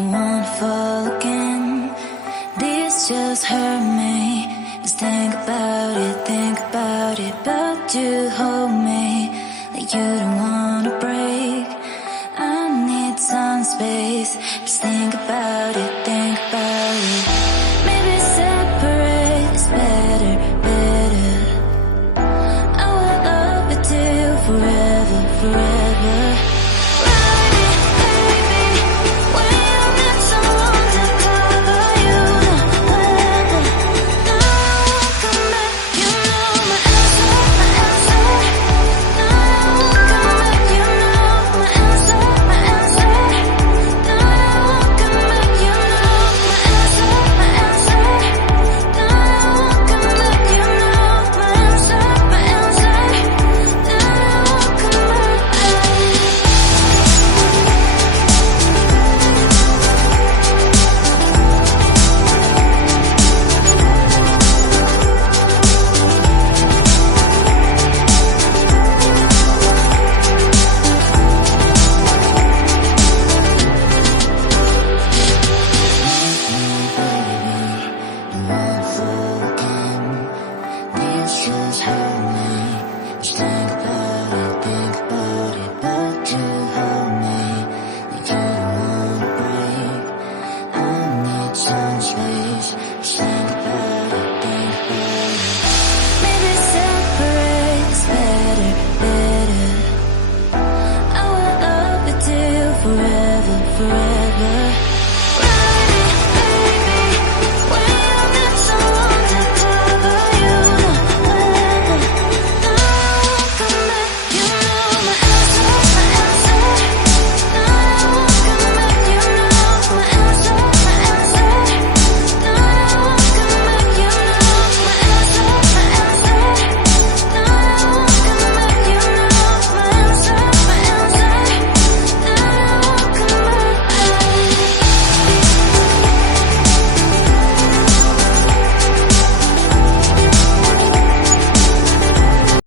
don't wanna fall again. This just hurt me. Just think about it, but you hold me like you don't wanna break. I need some space. Just think about it, think about it. Maybe separate is better, better. I will love you till forever, forever. Space.